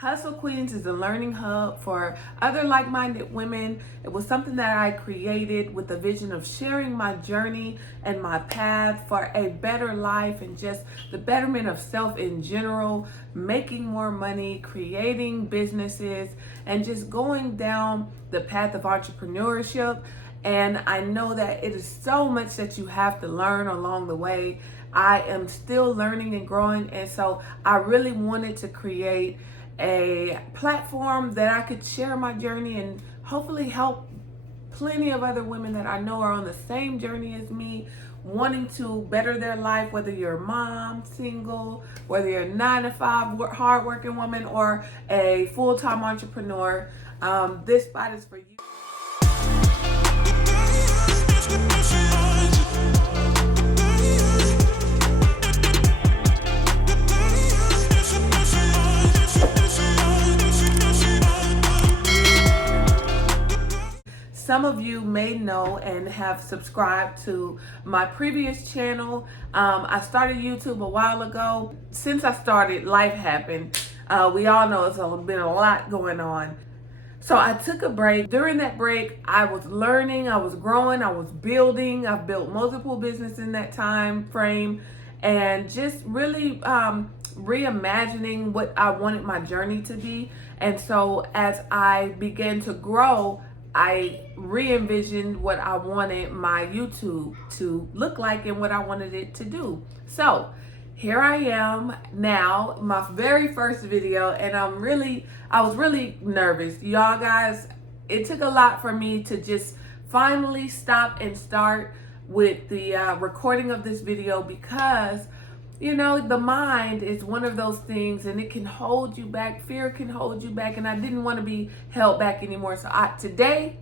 Hustle Queens is a learning hub for other like-minded women. It was something that I created with the vision of sharing my journey and my path for a better life and just the betterment of self in general, making more money, creating businesses, and just going down the path of entrepreneurship. And I know that it is so much that you have to learn along the way. I am still learning and growing, and so I really wanted to create a platform that I could share my journey and hopefully help plenty of other women that I know are on the same journey as me, wanting to better their life, whether you're a mom, single, whether you're a 9-to-5 hardworking woman or a full-time entrepreneur. This spot is for you. Some of you may know and have subscribed to my previous channel. I started YouTube a while ago. Since I started, life happened. We all know it's been a lot going on. So I took a break. During that break, I was learning, I was growing, I was building. I've built multiple businesses in that time frame and just really reimagining what I wanted my journey to be. And so as I began to grow, I re-envisioned what I wanted my YouTube to look like and what I wanted it to do. So here I am now, my very first video, and I was really nervous. Y'all guys, it took a lot for me to just finally stop and start with the recording of this video because you know, the mind is one of those things and it can hold you back. Fear can hold you back, and I didn't want to be held back anymore. So today,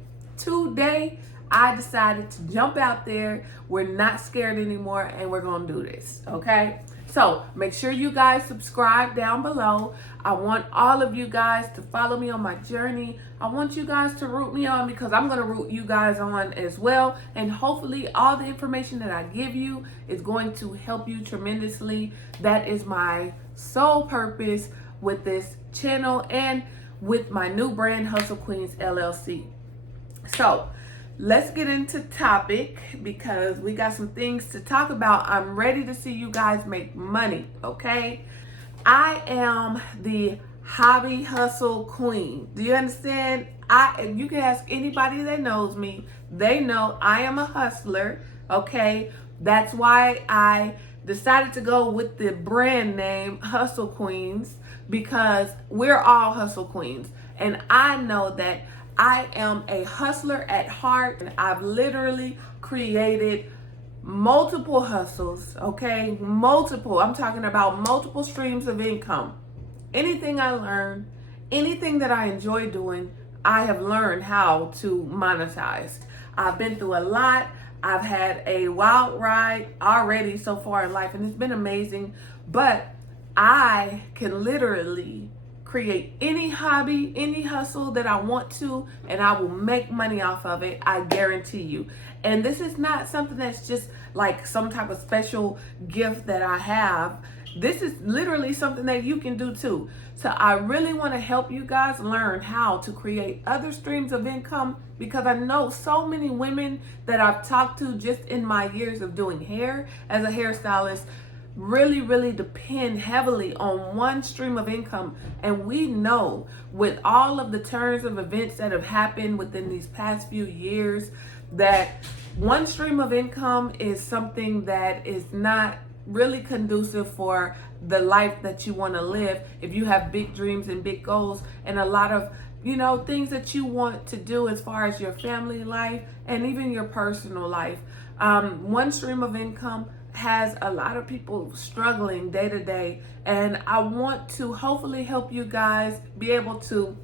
I decided to jump out there. We're not scared anymore and we're going to do this, okay? So make sure you guys subscribe down below. I want all of you guys to follow me on my journey. I want you guys to root me on because I'm going to root you guys on as well. And hopefully all the information that I give you is going to help you tremendously. That is my sole purpose with this channel and with my new brand, Hustle Queens LLC. So let's get into topic because we got some things to talk about. I'm ready to see you guys make money, okay? I am the hobby hustle queen. Do you understand? You can ask anybody that knows me. They know I am a hustler, okay? That's why I decided to go with the brand name Hustle Queens because we're all hustle queens. And I know that I am a hustler at heart, and I've literally created multiple hustles, okay? Multiple. I'm talking about multiple streams of income. Anything I learn, anything that I enjoy doing, I have learned how to monetize. I've been through a lot. I've had a wild ride already so far in life, and it's been amazing. But I can literally create any hobby, any hustle that I want to, and I will make money off of it. I guarantee you. And this is not something that's just like some type of special gift that I have. This is literally something that you can do too. So I really want to help you guys learn how to create other streams of income because I know so many women that I've talked to just in my years of doing hair as a hairstylist really depend heavily on one stream of income. And we know with all of the turns of events that have happened within these past few years that one stream of income is something that is not really conducive for the life that you want to live if you have big dreams and big goals and a lot of things that you want to do as far as your family life and even your personal life. One stream of income has a lot of people struggling day to day, and I want to hopefully help you guys be able to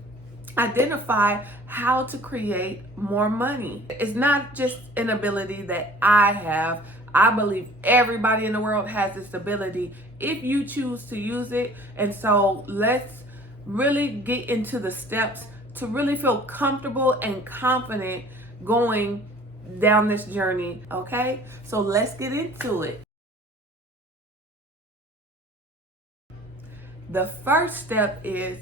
identify how to create more money. It's not just an ability that I have. I believe everybody in the world has this ability if you choose to use it. And so let's really get into the steps to really feel comfortable and confident going down this journey, okay? So let's get into it. The first step is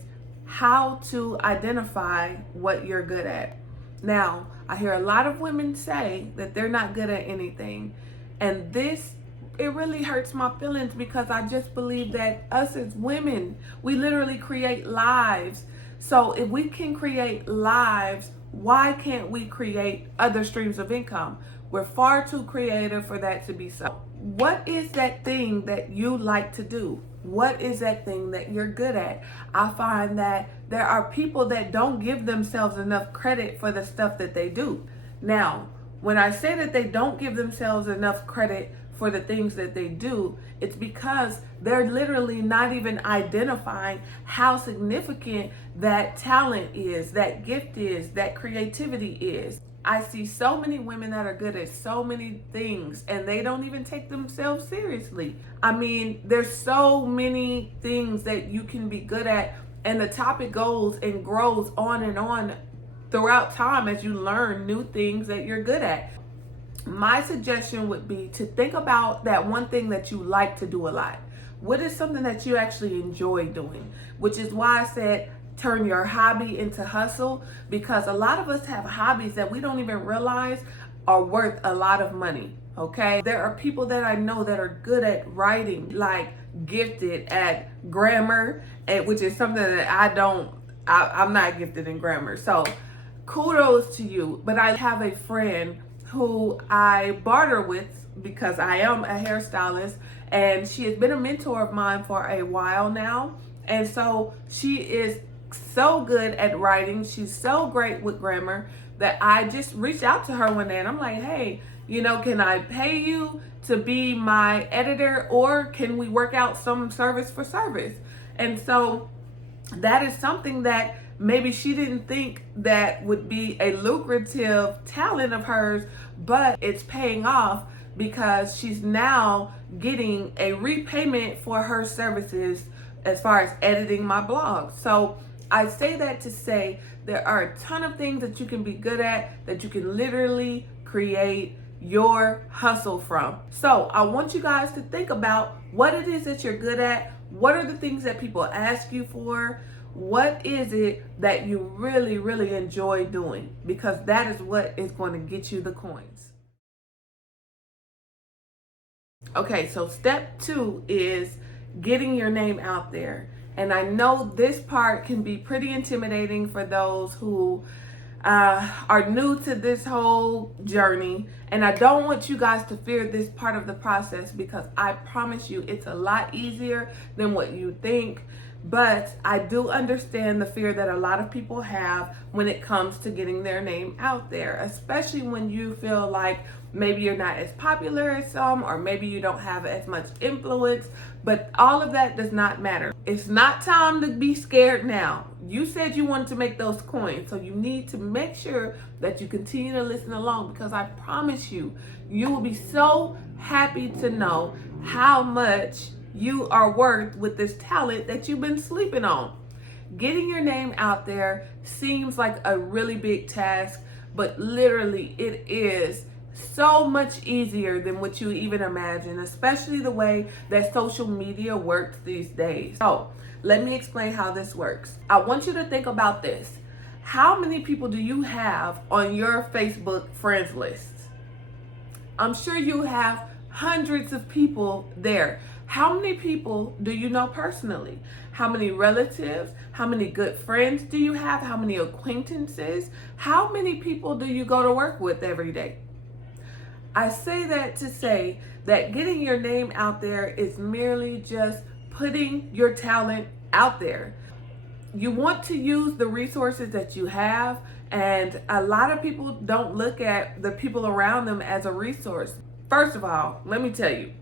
how to identify what you're good at. Now, I hear a lot of women say that they're not good at anything. And it really hurts my feelings, because I just believe that us as women, we literally create lives. So if we can create lives, why can't we create other streams of income? We're far too creative for that to be so. What is that thing that you like to do? What is that thing that you're good at? I find that there are people that don't give themselves enough credit for the stuff that they do. Now, when I say that they don't give themselves enough credit for the things that they do, it's because they're literally not even identifying how significant that talent is, that gift is, that creativity is. I see so many women that are good at so many things, and they don't even take themselves seriously. I mean, there's so many things that you can be good at, and the topic goes and grows on and on throughout time as you learn new things that you're good at. My suggestion would be to think about that one thing that you like to do a lot. What is something that you actually enjoy doing? Which is why I said turn your hobby into hustle, because a lot of us have hobbies that we don't even realize are worth a lot of money. Okay, there are people that I know that are good at writing, like gifted at grammar, which is something that I'm not gifted in grammar. So kudos to you. But I have a friend who I barter with because I am a hairstylist, and she has been a mentor of mine for a while now. And so she is so good at writing. She's so great with grammar that I just reached out to her one day and I'm like, hey, can I pay you to be my editor, or can we work out some service for service? And so that is something that maybe she didn't think that would be a lucrative talent of hers, but it's paying off because she's now getting a repayment for her services as far as editing my blog. So I say that to say there are a ton of things that you can be good at, that you can literally create your hustle from. So I want you guys to think about what it is that you're good at. What are the things that people ask you for? What is it that you really, really enjoy doing? Because that is what is going to get you the coins. Okay, so step 2 is getting your name out there. And I know this part can be pretty intimidating for those who are new to this whole journey. And I don't want you guys to fear this part of the process, because I promise you it's a lot easier than what you think. But I do understand the fear that a lot of people have when it comes to getting their name out there, especially when you feel like maybe you're not as popular as some, or maybe you don't have as much influence. But all of that does not matter. It's not time to be scared now. You said you wanted to make those coins, so you need to make sure that you continue to listen along, because I promise you, you will be so happy to know how much you are worth with this talent that you've been sleeping on. Getting your name out there seems like a really big task, but literally it is so much easier than what you even imagine, especially the way that social media works these days. So let me explain how this works. I want you to think about this. How many people do you have on your Facebook friends list? I'm sure you have hundreds of people there. How many people do you know personally? How many relatives? How many good friends do you have? How many acquaintances? How many people do you go to work with every day? I say that to say that getting your name out there is merely just putting your talent out there. You want to use the resources that you have, and a lot of people don't look at the people around them as a resource. First of all, let me tell you,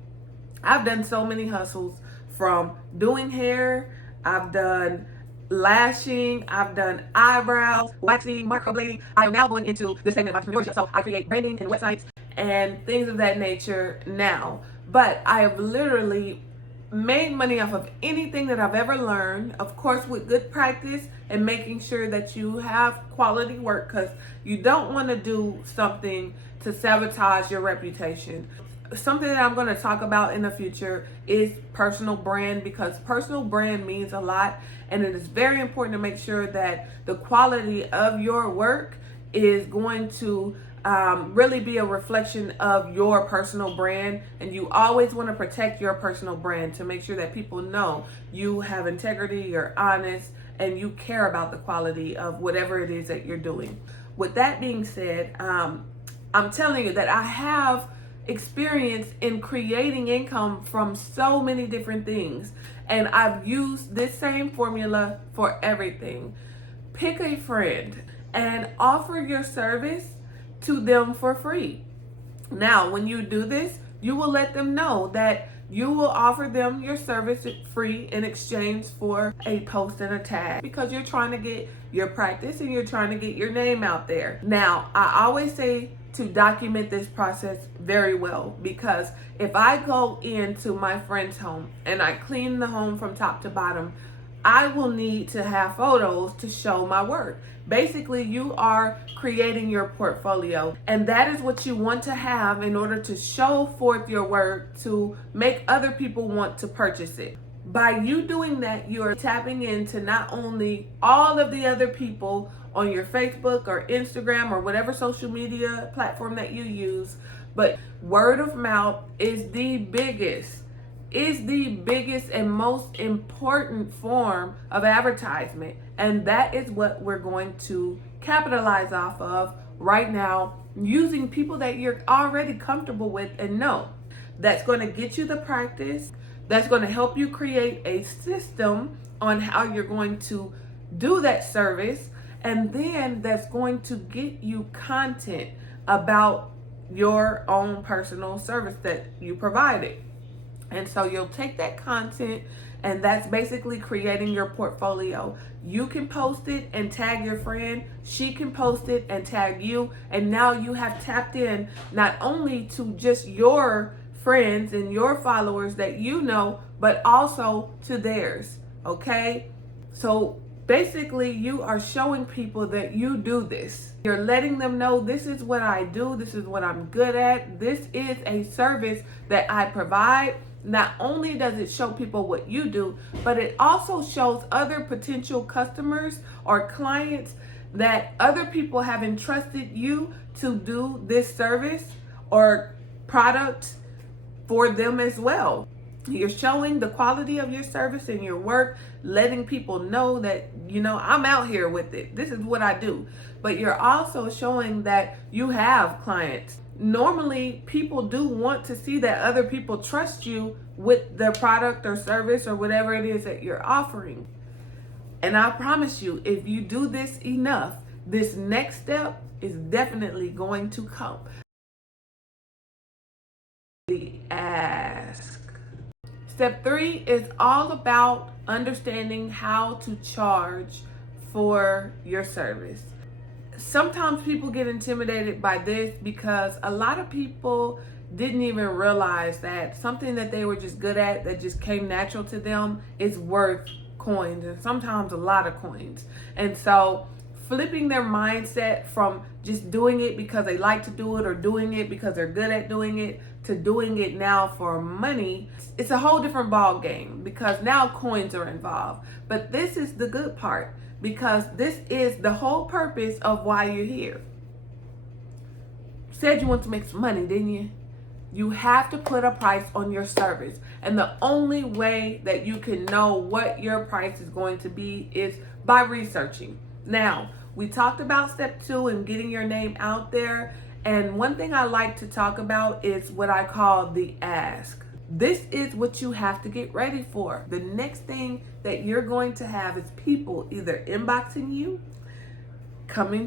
I've done so many hustles, from doing hair, I've done lashing, I've done eyebrows, waxing, microblading. I am now going into the segment of entrepreneurship, so I create branding and websites and things of that nature now. But I have literally made money off of anything that I've ever learned, of course with good practice and making sure that you have quality work, because you don't want to do something to sabotage your reputation. Something that I'm going to talk about in the future is personal brand, because personal brand means a lot, and it is very important to make sure that the quality of your work is going to really be a reflection of your personal brand. And you always want to protect your personal brand to make sure that people know you have integrity, you're honest, and you care about the quality of whatever it is that you're doing. With that being said, I'm telling you that I have experience in creating income from so many different things, and I've used this same formula for everything. Pick a friend and offer your service to them for free. Now, when you do this, you will let them know that you will offer them your service free in exchange for a post and a tag, because you're trying to get your practice and you're trying to get your name out there. Now, I always say to document this process very well, because if I go into my friend's home and I clean the home from top to bottom, I will need to have photos to show my work. Basically, you are creating your portfolio, and that is what you want to have in order to show forth your work, to make other people want to purchase it. By you doing that, you are tapping into not only all of the other people on your Facebook or Instagram or whatever social media platform that you use, but word of mouth is the biggest and most important form of advertisement. And that is what we're going to capitalize off of right now, using people that you're already comfortable with and know. That's going to get you the practice. That's going to help you create a system on how you're going to do that service. And then that's going to get you content about your own personal service that you provided. And so you'll take that content, and that's basically creating your portfolio. You can post it and tag your friend. She can post it and tag you. And now you have tapped in not only to just your friends and your followers that you know, but also to theirs. Okay? So basically, you are showing people that you do this. You're letting them know, this is what I do. This is what I'm good at. This is a service that I provide. Not only does it show people what you do, but it also shows other potential customers or clients that other people have entrusted you to do this service or product for them as well. You're showing the quality of your service and your work, letting people know that, I'm out here with it. This is what I do. But you're also showing that you have clients. Normally, people do want to see that other people trust you with their product or service or whatever it is that you're offering. And I promise you, if you do this enough, this next step is definitely going to come. The ask. Step 3 is all about understanding how to charge for your service. Sometimes people get intimidated by this because a lot of people didn't even realize that something that they were just good at, that just came natural to them, is worth coins, and sometimes a lot of coins. And so flipping their mindset from just doing it because they like to do it or doing it because they're good at doing it to doing it now for money, it's a whole different ball game, because now coins are involved. But this is the good part, because this is the whole purpose of why you're here. Said you want to make some money, didn't you? You have to put a price on your service. And the only way that you can know what your price is going to be is by researching. Now, we talked about step 2 and getting your name out there. And one thing I like to talk about is what I call the ask. This is what you have to get ready for. The next thing that you're going to have is people either inboxing you, coming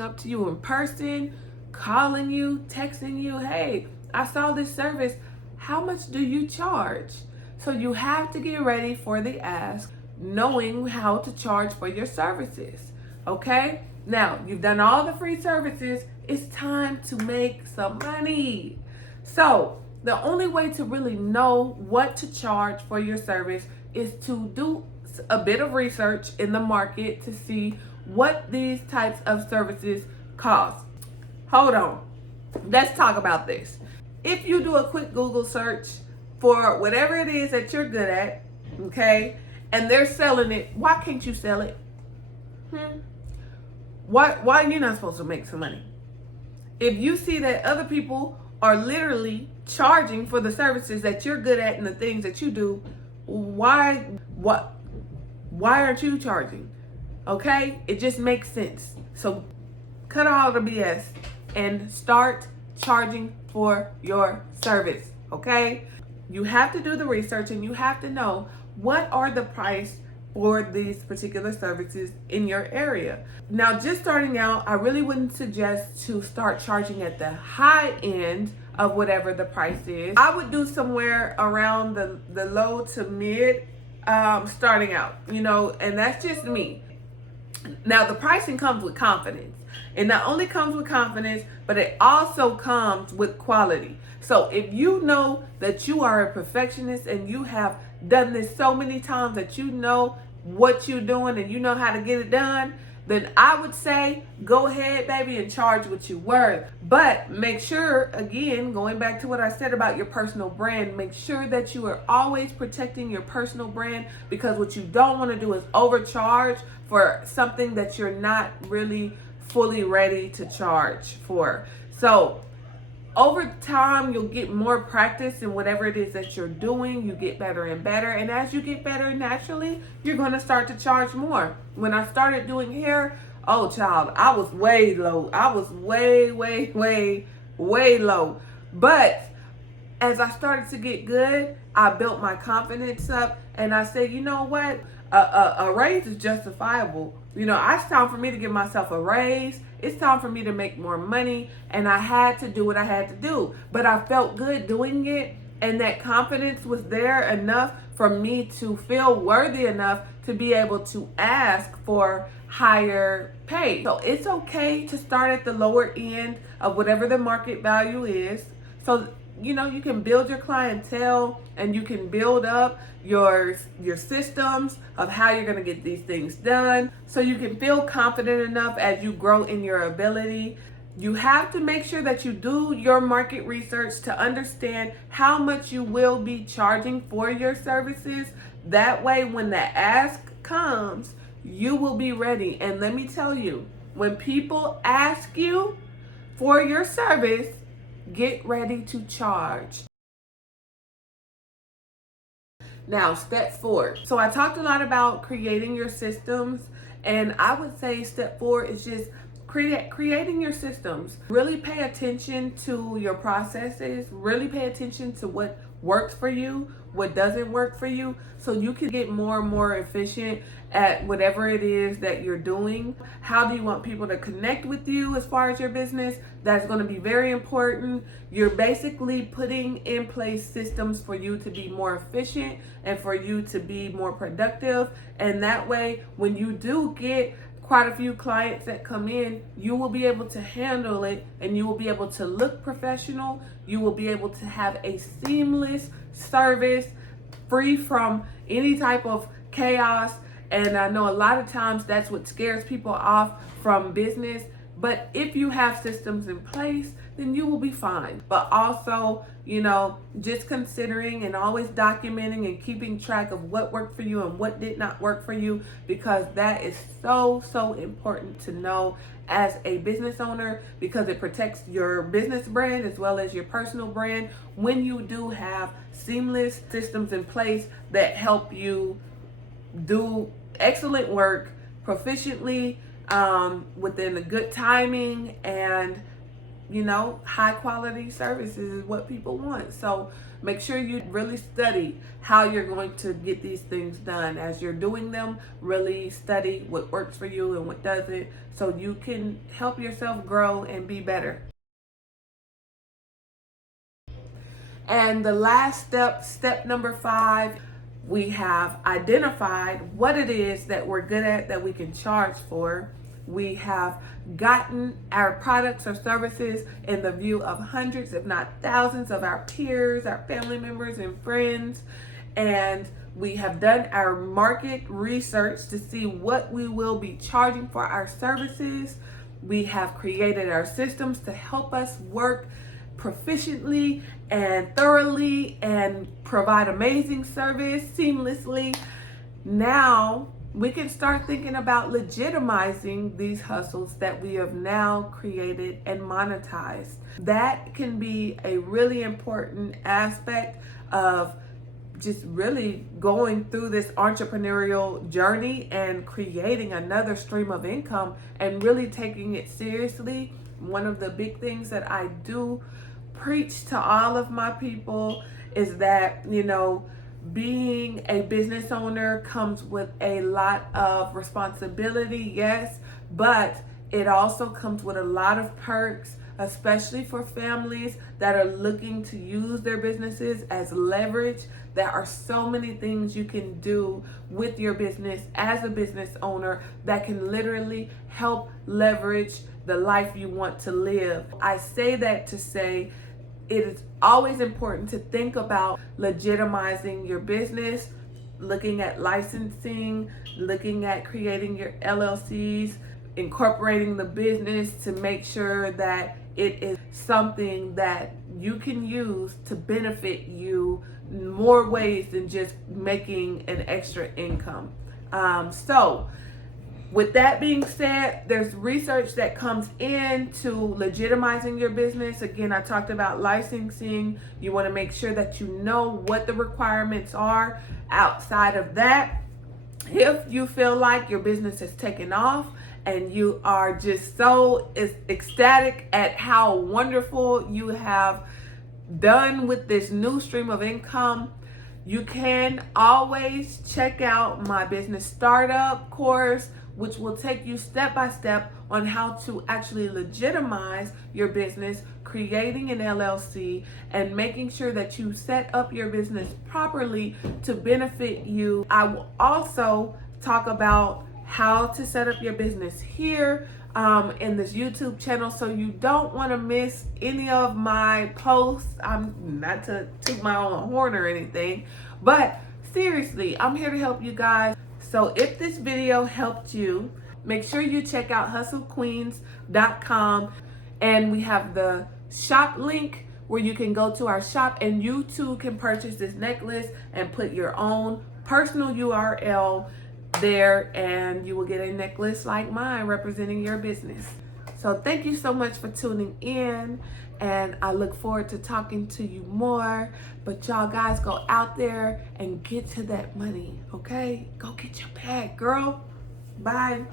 up to you in person, calling you, texting you, hey, I saw this service. How much do you charge? So you have to get ready for the ask, knowing how to charge for your services. Okay? Now, you've done all the free services. It's time to make some money. So the only way to really know what to charge for your service is to do a bit of research in the market to see what these types of services cost. Hold on. Let's talk about this. if you do a quick Google search for whatever it is that you're good at, okay, and they're selling it, why can't you sell it? Why are you not supposed to make some money? If you see that other people are literally charging for the services that you're good at and the things that you do, why aren't you charging? Okay? It just makes sense. So cut all the BS and start charging for your service. Okay? You have to do the research and you have to know what are the price for these particular services in your area. Now, just starting out, I really wouldn't suggest to start charging at the high end of whatever the price is. I would do somewhere around the low to mid starting out, and that's just me. Now, the pricing comes with confidence. It not only comes with confidence, but it also comes with quality. So if you know that you are a perfectionist and you have done this so many times that you know what you're doing and you know how to get it done, then I would say go ahead, baby, and charge what you're worth. But make sure, again, going back to what I said about your personal brand, make sure that you are always protecting your personal brand, because what you don't want to do is overcharge for something that you're not really fully ready to charge for. So over time, you'll get more practice in whatever it is that you're doing. You get better and better. And as you get better naturally, you're going to start to charge more. When I started doing hair, oh, child, I was way low. I was way, way, way, way low. But as I started to get good, I built my confidence up. And I said, you know what? A raise is justifiable. It's time for me to give myself a raise. It's time for me to make more money, and I had to do what I had to do. But I felt good doing it, and that confidence was there enough for me to feel worthy enough to be able to ask for higher pay. So it's okay to start at the lower end of whatever the market value is. So you can build your clientele and you can build up your systems of how you're going to get these things done, so you can feel confident enough as you grow in your ability. You have to make sure that you do your market research to understand how much you will be charging for your services. That way, when the ask comes, you will be ready. And let me tell you, when people ask you for your service, get ready to charge. Now, step 4. So I talked a lot about creating your systems, and I would say step 4 is just creating your systems. Really pay attention to your processes. Really pay attention to what works for you, what doesn't work for you, so you can get more and more efficient at whatever it is that you're doing. How do you want people to connect with you as far as your business? That's going to be very important. You're basically putting in place systems for you to be more efficient and for you to be more productive. And that way, when you do get quite a few clients that come in, you will be able to handle it, and you will be able to look professional. You will be able to have a seamless service free from any type of chaos. And I know a lot of times that's what scares people off from business. But if you have systems in place, then you will be fine. But also, just considering and always documenting and keeping track of what worked for you and what did not work for you, because that is so, so important to know as a business owner, because it protects your business brand as well as your personal brand when you do have seamless systems in place that help you do excellent work proficiently, within a good timing, and high quality services is what people want. So make sure you really study how you're going to get these things done. As you're doing them, really study what works for you and what doesn't, so you can help yourself grow and be better. And the last step number 5, we have identified what it is that we're good at that we can charge for. We have gotten our products or services in the view of hundreds, if not thousands, of our peers, our family members, and friends. And we have done our market research to see what we will be charging for our services. We have created our systems to help us work proficiently and thoroughly and provide amazing service seamlessly. Now we can start thinking about legitimizing these hustles that we have now created and monetized. That can be a really important aspect of just really going through this entrepreneurial journey and creating another stream of income and really taking it seriously. One of the big things that I do preach to all of my people is that, being a business owner comes with a lot of responsibility, yes, but it also comes with a lot of perks, especially for families that are looking to use their businesses as leverage. There are so many things you can do with your business as a business owner that can literally help leverage the life you want to live. I say that to say it is always important to think about legitimizing your business, looking at licensing, looking at creating your LLCs, incorporating the business to make sure that it is something that you can use to benefit you in more ways than just making an extra income. So with that being said, there's research that comes into legitimizing your business. Again, I talked about licensing. You want to make sure that you know what the requirements are. Outside of that, if you feel like your business has taken off and you are just so ecstatic at how wonderful you have done with this new stream of income, you can always check out my business startup course, which will take you step by step on how to actually legitimize your business, creating an LLC, and making sure that you set up your business properly to benefit you. I will also talk about how to set up your business here in this YouTube channel, so you don't want to miss any of my posts. I'm not to toot my own horn or anything, but seriously, I'm here to help you guys. So if this video helped you, make sure you check out hustlequeens.com, and we have the shop link where you can go to our shop and you too can purchase this necklace and put your own personal URL there, and you will get a necklace like mine representing your business. So thank you so much for tuning in, and I look forward to talking to you more. But y'all guys, go out there and get to that money, okay? Go get your bag, girl. Bye.